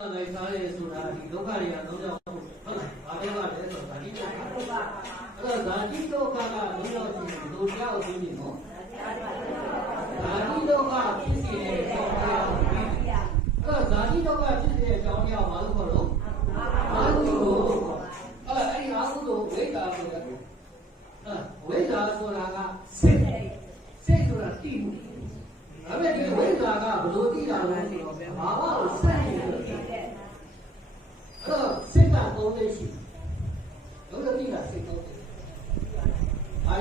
လိုက်စားရဲဆိုတာဒီဒုက္ခတွေကတော့ကြောက်ဟုတ်လားဘာဒုက္ခလဲဆိုတာဒီဒုက္ခအဲ့တော့ဓာတိဒုက္ခကလုံးရောက်ခြင်းဒုက္ခရောက်ခြင်းနော်ဓာတိဒုက္ခဖြစ်စေတဲ့ဒုက္ခအဲ့တော့ဓာတိဒုက္ခဖြစ်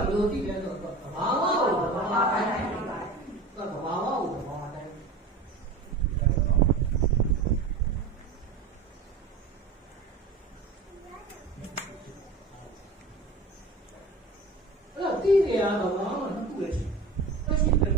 那都地点是八万五的桃花山，那可八万五的花山。那地点啊，那网上都不得去，但是。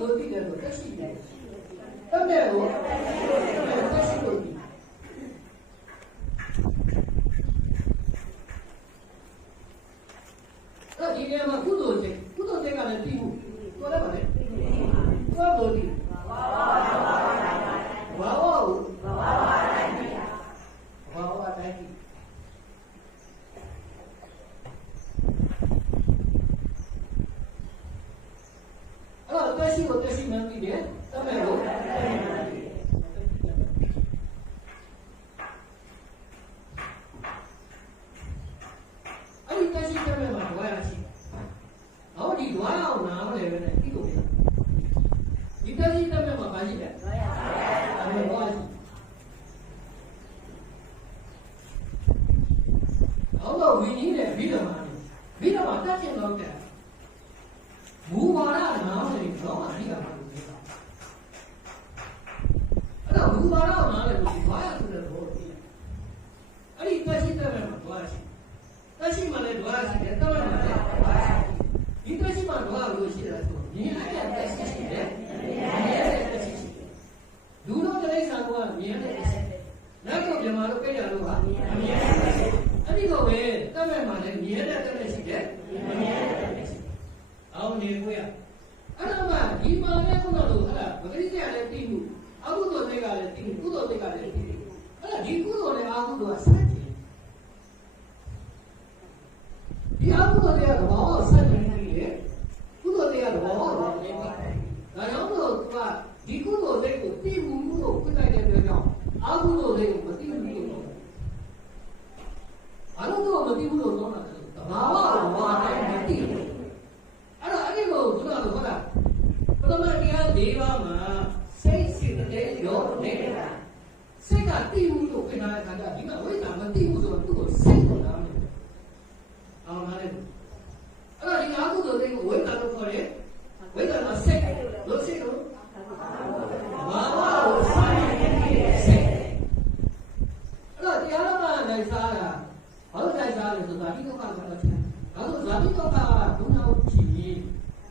doida, garota. eu cheia. Também é louca. Está cheia. တော့ဝင်နေတဲ့မိဓမ္မာမိဓမ္မာတက်ကျင်တော့တဲ့ဘူဝါဒနာဆိုပြီးတော့ ဒီမှာလည်းခုနလိုအဲ့ဒါပဂရိကလည်းပြီးမှုအကုသိုလ်တွေကလည်းပြီးမှုကုသိုလ်တွေကလည်းပြီးမှုအဲ့ဒါဒီကုသိုလ်နဲ့အကုသိုလ်ကဆက်တယ်ဒီအကုသိုလ်တွေကဘာလို့ဆက်နေနေလဲကုသိုလ်တွေကဘာလို့လဲဒါကြောင့်မို့သူကဒီကုသိုလ်တွေကိုပြီးမှုမှုကိုပြလိုက်တဲ့အတွက်ကြောင့်အကုသိုလ်တွေကို ရတယ်ဆိုဇာတိဒုက္ခဆိုတာဖြစ်တယ်။ဒါဆိုဇာတိဒုက္ခကဘုနာဥဖြစ်ပြီး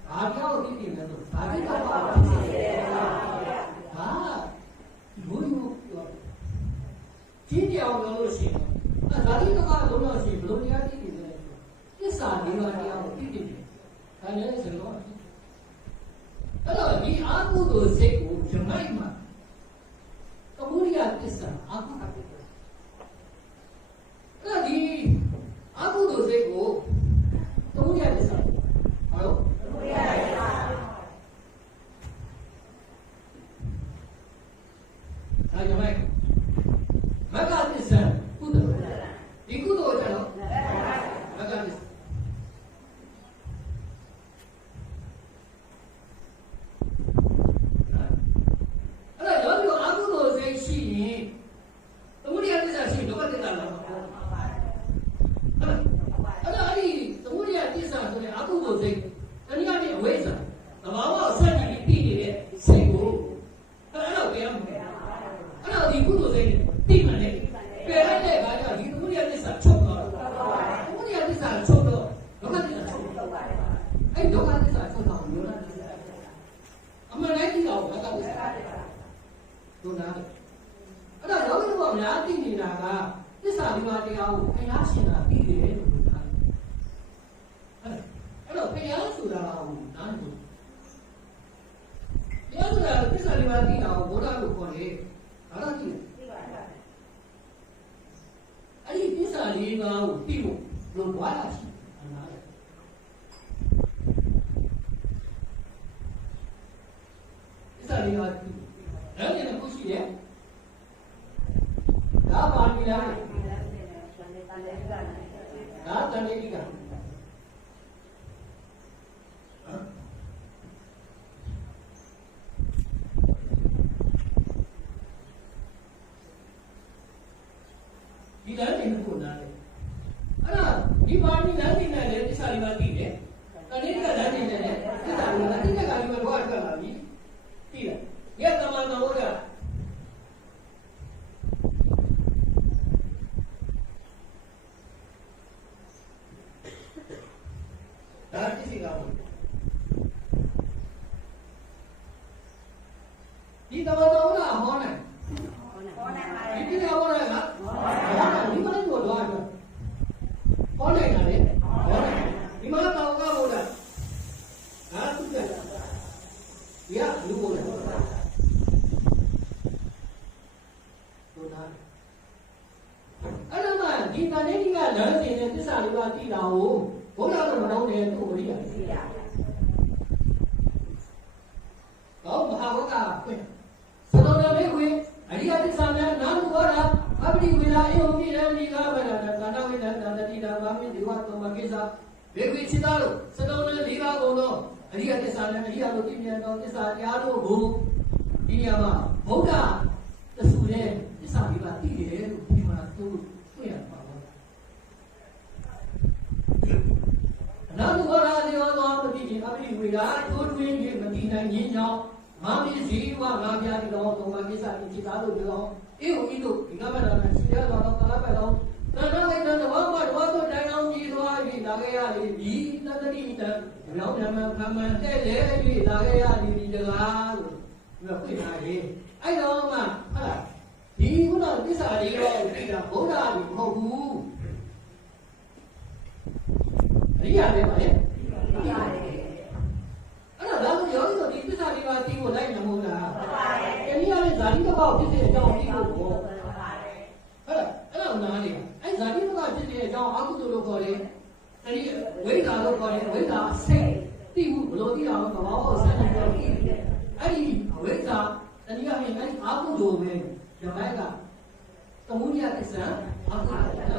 ဘာကြောင့်ဖြစ်နေလဲဆိုဇာတိဒုက္ခဖြစ်တယ်ပါဘုရား။ဟာဘုယုကြီးပြောင်းလို့ရှိရင်အဲဇာတိဒုက္ခဘုနာရှိဘလို့တရားသိနေတယ်သစ္စာလေးပါးတရားကိုသိနေတယ်။ဒါလည်းဆိုတော့အဲ့တော့ဒီအာဟုသောစိတ်ကိုဇမိုက်မှာကမ္ဘူရိယသစ္စာအာဟုတာဖြစ်တယ်။အဲ့ဒီ အာဟုသောစိတ်ကိုသမုဒိယသစ္စာဟုတ် ဒါကြောင့်မိုက်မဂ္ဂသစ္စာကုသိုလ်ဒီကုသိုလ်ကျတော့မဂ္ဂသစ္စာအဲ့တော့ယောဂီအကုသိုလ်စိတ်ရှိရင်သမုဒိယသစ္စာရှိရင်ဒုက္ခသစ္စာလားအဲ့တော့အဲ့ဒီသမုဒိယသစ္စာဆိုတဲ့အကုသိုလ်စိတ်တနည်းအားဖြင့်အဝိဇ္ဇာသဘာဝအဆက်ကြီးပြီးနေတဲ့စိတ်ကိုအဲ့တော့တရားမဟုတ် အဲ့တော့ဒီကုသိုလ်စိတ်တိမှန်တယ်ပယ်လိုက်တဲ့အခါကျတော့ဒီသမုဒိယသစ္စာချုပ်သွားတယ်သမုဒိယသစ္စာချုပ်တော့ဒုက္ခသစ္စာချုပ်တယ်အဲ့ဒုက္ခသစ္စာချုပ်တော့မျိုးလားအမှန်တိုင်းသိတော့ဒုက္ခသစ္စာဒုနာတယ်အဲ့တော့ယောဂီတို့ကအများသိနေတာကသစ္စာဒီပါတ ရားကိုဘုရားရှင်ကသိတယ်လို့ပြောတာအဲ့တော့ဘုရားဆိုတာကနားလို့ဘုရားဆိုတာသစ္စာဒီပါသိတာကိုဘုရားလို့ခေါ်တယ်ဘာလို့သိလဲအဲ့ဒီသစ္စာလေးပါးကိုသိဖို့ဘယ်လိုွားတာရှိအနာလေသစ္စာလေးပါးသိအဲ့ဒီကခုရှိတယ်ဒါပါဠိလားဒါတန်လေးကဒီလမ်းတွေကိုနားတယ်အဲ့ဒါဒီပါဠိလမ်းတွေနဲ့လည်းသစ္စာလေးပါးသိတယ်တန်လေးကလမ်းတွေနဲ့လည်းသစ္စာလေးပါးသိတဲ့ကလေးကဘာထွက်လာပြီသိလားယတမနာဝရ ဒါသိစီကောင်းဒီတော်တော်ကဟောနေဒီပြဟောနေကဟောနေဒီမှာတော့တော့ဟောနေတာလေဟောနေဒီမှာတော့ကဟောတာဟာသူကရလူဟောတာတို့နာအဲ့တော့မှ ဒီတန်လေးကလမ်းစဉ်နဲ့သစ္စာလေးပါးသိတာကိုဘုရားတော်မတော်နဲ့သူ့ကိုရိယာတော့မဟာဝကဖွင့်သတော်တော်လေးဝင်အရိယသစ္စာနဲ့နာမှုဟောတာအပတိဝေလာအေဝမိရမိကာဗရဏကာဏဝိဒန္တတိတာဗာမိဒီဝတ်တော်မကိစ္စဘေကွေချစ်သားလို့သတော်တော်လေးပါကုန်တော့အရိယသစ္စာနဲ့အရိယလို့ပြည့်မြတ်သောသစ္စာတရားတို့ကိုဒီနေရာမှာဘုရားတဆူတဲ့သစ္စာလေးပါသိတယ်လို့ဒီမှာသူတွေ့ရပါဘူး အ နန္တဘောရာဇယောသောပတိတိအပိဝေရာထိုတွင်၍မတိနိုင်ခြင်းကြောင့်မာမိဇီဝငါပြာတိတော်သုံးပါးကိစ္စတိจิตသားတို့ပြောအေဝဤတို့ဒီကမ္ဘာတော်ရှိရတော်သောကာလပတ်တော်တဏှာဝိတ္တသဘောမတဘောတို့တိုင်အောင်ကြည်သွား၍လာခဲ့ရလေဒီတတတိတံလောင်းဓမ္မကမ္မတဲ့လေ၍လာခဲ့ရလေဒီတကားလို့ပြောပြတာလေအဲ့တော့မှဟုတ်လားဒီခုနသစ္စာလေးတော့သိတာဘုရားကြီးမဟုတ်ဘူး အရိယာပဲပါလေအဲ့တော့ဒါဆိုယောဂီတို့ဒီသစ္စာလေးပါးသိဖို့လိုက်မှာမဟုတ်လား။တနည်းအားဖြင့်ဇာတိတစ်ပါးဖြစ်တဲ့အကြောင်းသိဖို့ပေါ့။ဟုတ်လား။အဲ့တော့နားလေ။အဲ့ဇာတိတစ်ပါးဖြစ်တဲ့အကြောင်းအကုသိုလ်လို့ခေါ်တယ်။တနည်းဝိဒါလို့ခေါ်တယ်။ဝိဒါစိတ်သိမှုဘလို့သိတာလဲ။ဘာလို့ဆက်နေကြလဲ။အဲ့ဒီဝိဒါတနည်းအားဖြင့်အဲ့ဒီအကုသိုလ်ပဲ။ဒီဘက်ကသမုဒိယသစ္စာအကုသိုလ်။ဒီက